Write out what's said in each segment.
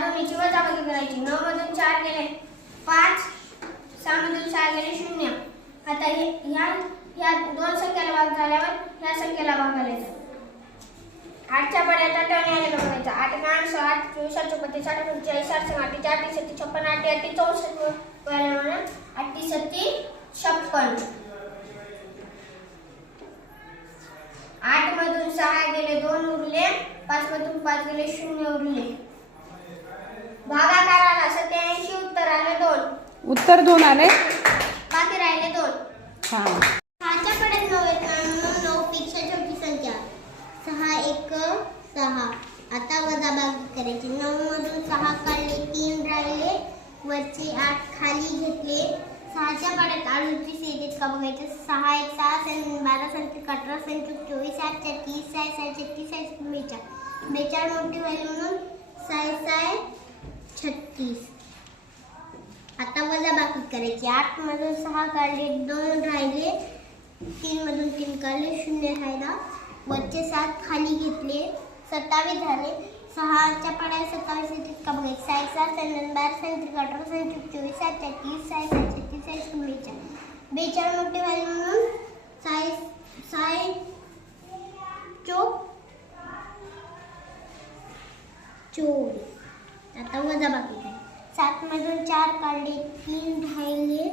दोन्हीची वजाबाकी करायची नऊ मधून चार गेले. पाच सहा मधून सहा गेले शून्य. आता हे ह्या ह्या दोन संख्याला भाग झाल्यावर ह्या संख्येला भाग घालायचा. आठच्या पड्याचा टर्न यायला बघायचा. आठ एक आठ सहा आठ चोवीस सात चौपत्तीस आठ पंचेचाळीस आठ सहा आठ आठ सत्ती छप्पन आठ आठ चौसष्ट म्हणून आठ सत्ती छप्पन. आठ मधून सहा गेले दोन उरले. पाच मधून पाच गेले शून्य उरले भागाकाराला सत्याऐंशी उत्तर आले दोन उत्तर दोन आले. बाकी राहिले दोन. छान सहाच्याकडे नऊ येत नऊ पेक्षा छोटी संख्या. सहा एक सहा. आता वजाबाकी करायची. नऊ मधून सहा काढले तीन राहिले. वरचे आठ खाली घेतले. सहाच्या पाड्यात आलूची सेरीत का बघायचं. सहा एक सहा सेन बारा संख्या अठरा संख्या चोवीस आठ चार तीस साय साय छत्तीस साय बेचाळ बेचाळ मोठी व्हायला म्हणून साय साय छत्तीस. आता वजाबाकी करायची. आठ मधून सहा काढले दोन राहिले. तीन मधून तीन काढले शून्य राहिला. वरचे सात खाली घेतले सत्तावीस झाले. सहाच्या पाड्या सत्तावीस येतील का बघायचे साय सहा सन्न बारा सेवन अठरा सेवन चोवीस सातच्या तीस साय साय तीस साय बेचाळ बेचाळ मोठे व्हायला म्हणून साय साय चोक चोवीस. आता वजाबाकी सातमधून सात मधून चार काढले तीन राहिले.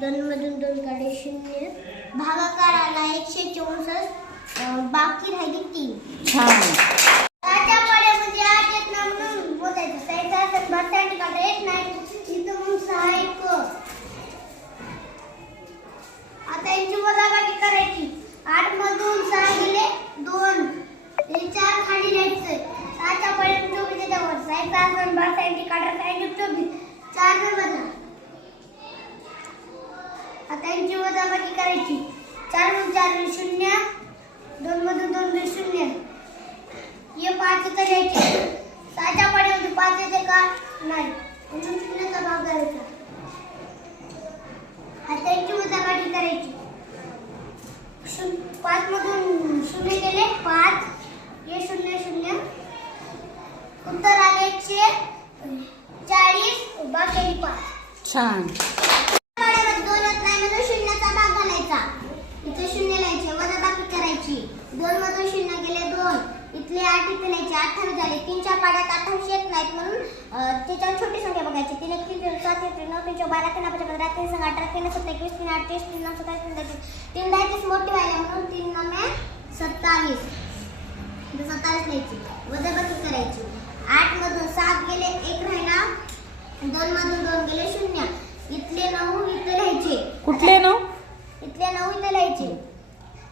दोन मधून दोन काढले शून्य. भागाकार आला एकशे चौसष्ट बाकी राहिली तीन. छान त्याच्या पाड्यामध्ये आठ येत नाही म्हणून बोलायचं साईडचा असेल भरसाठी काढा येत नाही इथं मग सहा एक आता यांची वजाबाकी करायची आठ मधून सहा गेले दोन हे चार खाली घ्यायचं सहाच्या पर्यंत चोवीस त्याच्यावर साईडचा असेल भरसाठी काढा साईड चोवीस चार जण बदला आता यांची वजाबाकी करायची. चार मधून चार शून्य. दोन मधून दोन गेले शून्य. हे पाच इथं घ्यायचे. सहाच्या पाड्यामध्ये पाच येते का? नाही. म्हणून शून्याचा भाग करायचा आता याची वजाबाकी करायची. शून- पाच मधून शून्य गेले पाच. हे शून्य शून्य. उत्तर आले एकशे चाळीस बाकी पाच छान. दोन येत नाही म्हणून शून्याचा भाग घालायचा. इथे शून्य लिहायचे वजाबाकी करायची दोन मधून शून्य गेले दोन. इथले आठ इथे लिहायचे अठ्ठावीस झाले. तीनच्या पाड्यात अठ्ठावीस येत नाहीत म्हणून त्याच्यावर छोटी संख्या बघायची. तीन एक तीन सात तीन नऊ तीनशे बारा तीन पंधरा तीन सहा अठरा तीन एकवीस तीन अठ्ठावीस तीन नऊ सत्तावीस तीन दहा तीन दहा तीस मोठी व्हायला म्हणून तीन नव्या सत्तावीस. सत्तावीस लिहायची. वजाबाकी करायची आठ मधून सात गेले एक राहिला. दोन मधून दोन गेले शून्य. इथले नऊ इथे लिहायचे. कुठले नऊ? इथले नऊ इथे लिहायचे.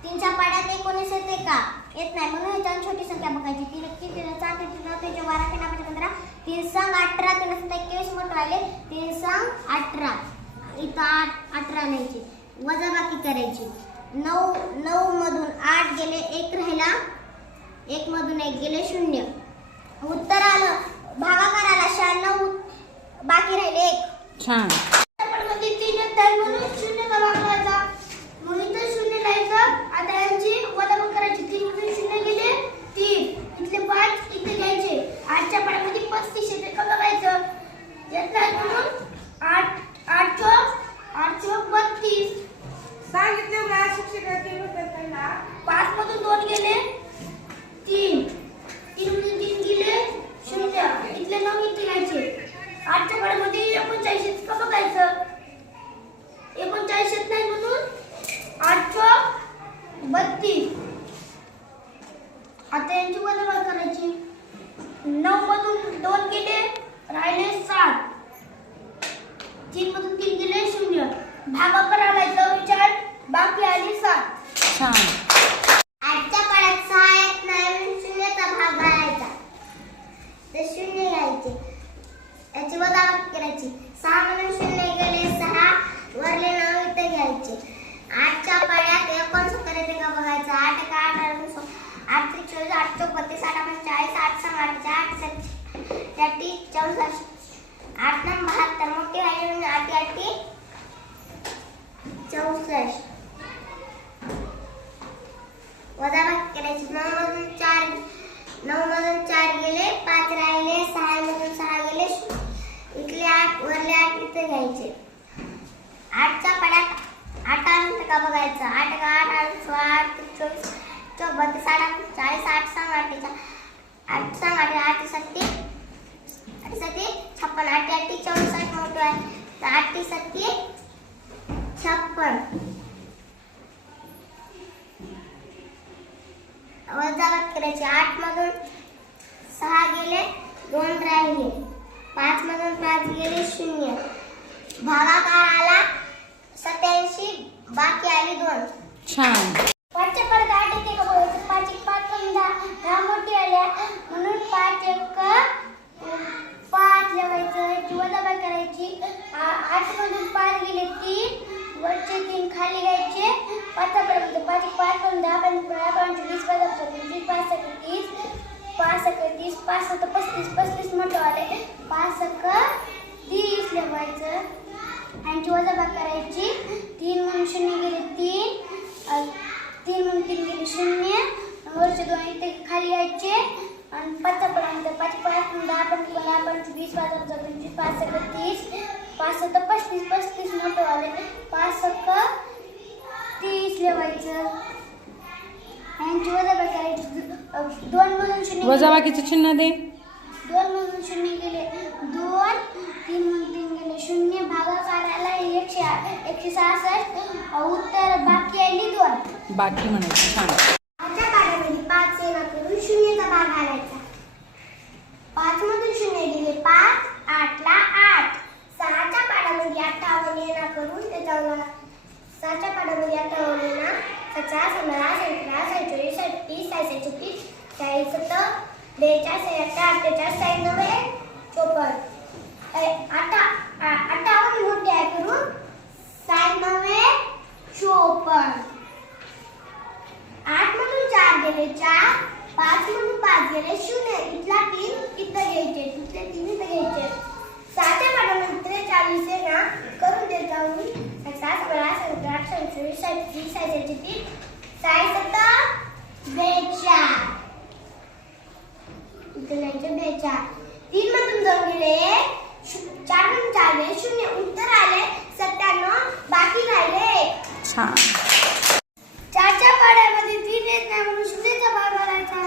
तीनच्या पाड्यात एकोणीस येते का? येत नाही. म्हणून ह्याच्यावर छोटी संख्या बघायची. तीन एक तीन सात तीन नऊ तीनशे बारा तीन पंधरा पंधरा तीन संग अठरा तीन सत्ता एकवीस मोठं आले तीन संग अठरा. इथं आठ अठरा लिहायचे. वजाबाकी करायची. नऊ नऊ मधून आठ गेले एक राहिला. एक मधून एक गेले शून्य. उत्तर आलं. भागाकाराला शहाण्णव बाकी राहिले एक. छान पण मध्ये तीन येत आहे म्हणून शून्यचा भाग करायचा म्हणून इथं शून्य लिहायचं आता यांची वजाबाकी करायची तीन मधून शून्य गेले तीन इथले पाच इथे घ्यायचे आठच्या पाड्यामध्ये पस्तीस येते का बघायचं येत नाही म्हणून आठ आठ चौक आठ चौक बत्तीस सांगितले मला शिक्षकाचे पाच मधून दोन गेले तीन तीन मधून तीन गेले शून्य इथले नऊ इथे घ्यायचे आठच्या पाड्यामध्ये एकोणचाळीस येते का बघायचं एकोणचाळीस येत नाही म्हणून आठ चौक बत्तीस आता यांची वजाबाकी करायची नऊ मधून दोन गेले राहिले सात तीन मधून तीन गेले शून्य भागाकार आलायचा विचार बाकी आली सात छान आजच्या काळात सहा येत नाही म्हणून शून्याचा भाग घालायचा तर शून्य घ्यायचे याची वजाबाकी करायची सहा म्हणून शून्य गेले सहा वरले नऊ इथे घ्यायचे आठच्या पाण्यात एकोणसत्तर येते का बघायचं आठ एका आठ आठ सो- आठ त्रिक चोवीस आठ चौक बत्तीस आठ पंचेचाळीस आठ सहा आठ आठ सत्तीस चौसष्ट आठ नऊ बहात्तर मोठी व्हायची आठ आठी चौसष्ट वजाबाकी करायची नऊ मधून चार नऊ मधून चार गेले पाच राहिले सहा मधून सहा गेले इथले आठ वरले आठ इथे घ्यायचे आठचा पड्यात आठ आणून का बघायचं आठ का आठ आठ सोळा आठ त्रिक चोवीस चौबत्तीस आठ आठ चाळीस आठ सांग आठचा आठ सांग आठ आठ सत्ती आठ सत्ती छप्पन आठ आठी चौवीस आठ मोठं आहे तर आठ सत्ती छप्पन वजाबात करायची आठ मधून सहा गेले दोन राहिले पाच मधून पाच गेले शून्य भागाकार आला सत्याऐंशी बाकी आली दोन छान पाचच्या परत आठ येते का बघायचं पाच एक पाच करून दहा दहा मोठी आल्या म्हणून पाच एक अं, पाच लिहायचं ची वजाबाकी करायची आ- आठ मधून पाच गेले तीन वरचे तीन खाली घ्यायचे पाचच्या परत पाच एक पाच करून दहा पंच दहा पंचवीस पाच पंचवीस पाच सक तीस पाच सक तीस पाच सक पस्तीस पस्तीस मोठं आले पाच सक तीस लिहायचं यांची वजाबाकी करायची. तीन म्हणून शून्य गेले तीन. तीन म्हणून तीन गेले शून्य. वरचे दोन इथे खाली यायचे. आणि पाचचा पर्यंत पाच पाच दहा पण दहा पाच पंचा पंचवीस पाच सक तीस. पाच सत्त पस्तीस. पस्तीस मोठं आले पाच सक तीस लिहायचं. यांची वजाबाकी करायची. दोन म्हणून शून्य. वजाबाकीचं चिन्ह दे. दोन मधून शून्य गेले दोन तीन मधून तीन गेले शून्य भागाकाराला एकशे आठ एकशे सहासष्ट. उत्तर बाकी आली दोन बाकी म्हणायचं. छान. Herhalde derslerine ve एक छान चारच्या पाड्यामध्ये तीन येत नाही म्हणून शून्याचा भाग घालायचा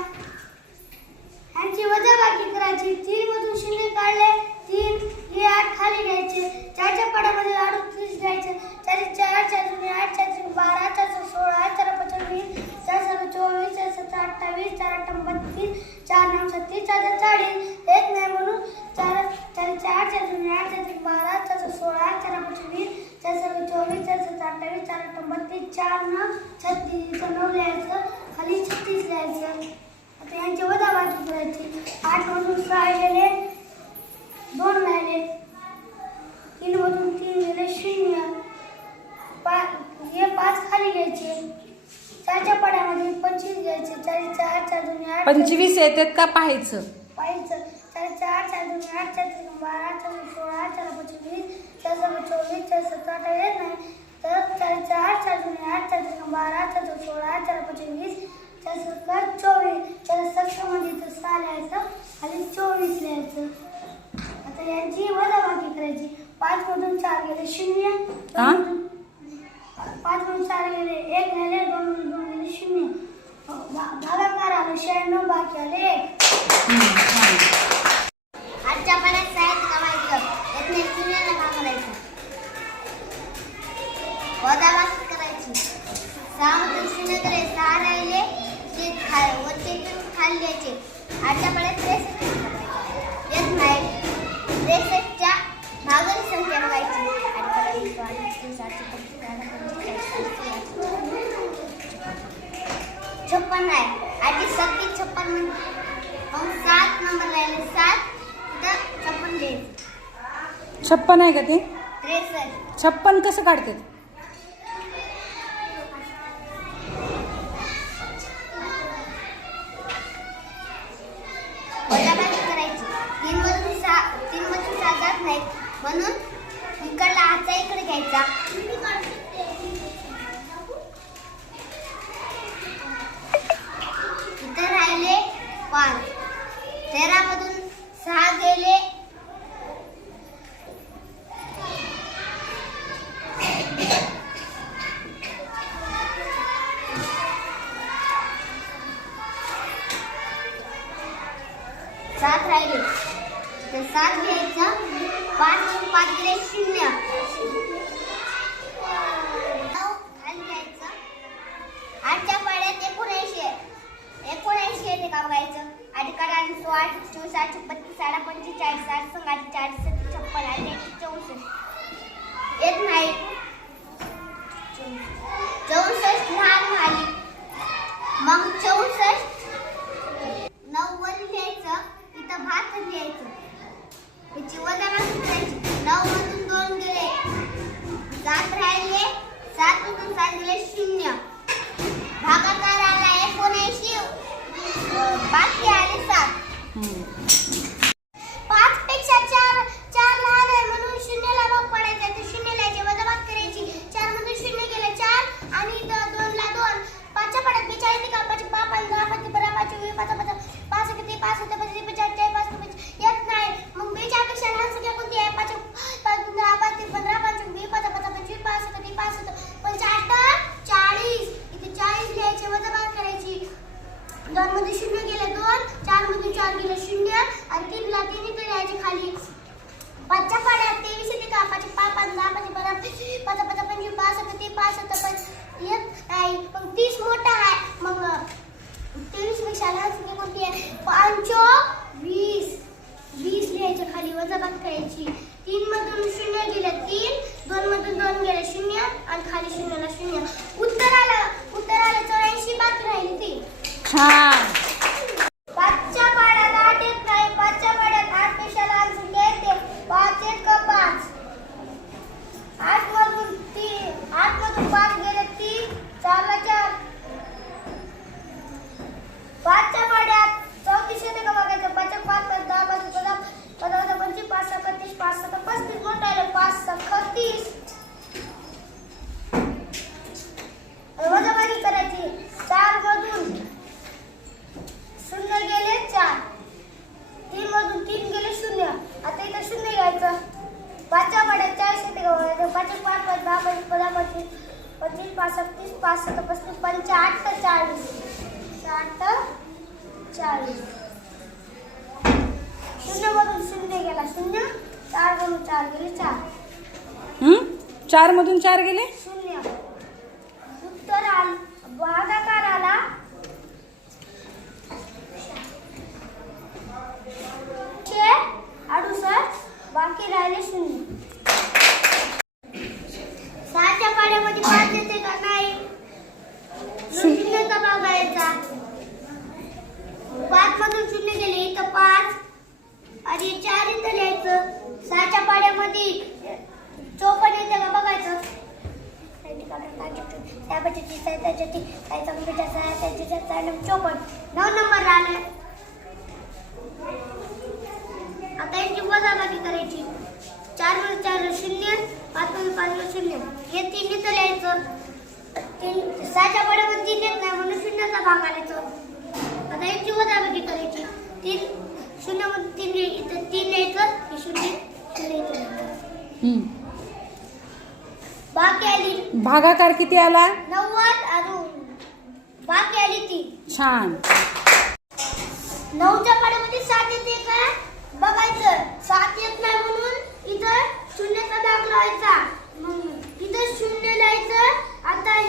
ह्यांची वजाबाकी करायची तीन मधून शून्य काढले तीन हे आठ खाली घ्यायचे चारच्या पाड्यामध्ये अडतीस घ्यायचे चार चार चार शून्य आठ चार शून्य बारा चार चार सोळा चार पंचवीस चार सात चोवीस चार सात अठ्ठावीस चार आठ बत्तीस चार नऊ छत्तीस चार चार चाळीस येत नाही म्हणून चार चार चार चार शून्य आठ चार तीन बारा चार चार सोळा चार पंचवीस चार सात चोवीस चार सात अठ्ठावीस चार बत्तीस चार नऊ छत्तीस नऊ लिहायचं खाली छत्तीस लिहायचं. आता यांची वजाबाकी करायची आठ मधून सहा गेले दोन राहिले. तीन मधून तीन गेले शून्य. पाच हे पाच खाली घ्यायचे. चारच्या पड्यामध्ये पंचवीस घ्यायचे. चार चार चार दोन आठ. पंचवीस येतात का पाहायचं? पाहिजे चार चार चार दोन आठ चार बारा चार सोळा चार पंचवीस चार चोवीस चार सतरा नाही. तर चार चार चार दोन आठ चार तीन बारा चार सोळा चार पंचवीस चार चोवीस चार सतरामध्ये तर सहा लिहायचं खाली चोवीस लिहायचं आता यांची वजाबाकी करायची. पाच मधून चार गेले शून्य हा? पाच मधून चार गेले एक झाले दोन दोन गेले शून्य. भा- भागाकार आलं शहाण्णव बाकी आले. एक आजच्या पाण्यात साहित्य कमायचं यात नाही शून्याला भागायचं वजाबाकी करायची. सहा राहिले ते खा खाली द्यायचे त्रेसष्ट येत नाही. त्रेसष्टच्या संख्या बघायची. आहे. आधी सत्तीस छप्पन म्हणजे मग सात नंबर राहिले. सात तर छप्पन छप्पन आहे का ते? त्रेसष्ट. छप्पन कसं काढतात? सात घ्यायचं. पाच पाच शून्य. जाईल मग तीस मोठा आहे. मग तेवीसपेक्षा लहान कोणती आहे. पाच वीस. वीस लिहायच्या खाली वजाबाद करायची. तीन मधून शून्य गेल्या तीन. दोन मधून दोन गेलं शून्य. आणि खाली शून्यला शून्य. उत्तर आलं. उत्तर आलं चौऱ्याऐंशी बाकी राहिली हा पंचवीस पासष्ट तीस पासष्ट पस्तीस पंचाहत्तर चाळीस. शहात्तर चाळीस. शून्य मधून शून्य गेला शून्य? चार मधून चार गेले चार. चार मधून चार गेले? शून्य. उत्तर आल भागाकार आला. छे अडुसष्ट बाकी राहिले शून्य. programa de quadrilha. सहाच्या बरोबर तीन येत नाही म्हणून शून्याचा भाग आणायचो. आता यांची वजाबाकी करायची. तीन शून्यामध्ये तीन येतं तीन यायचं हे शून्य शून्य भागाकार किती आला? नव्वद अजून. बाकी आली ती. छान. नऊच्या पाड्यामध्ये सात येते का? बघायचं. सात येत नाही म्हणून इथं शून्याचा भाग लावायचा. मग इथं शून्य लावायचं. आता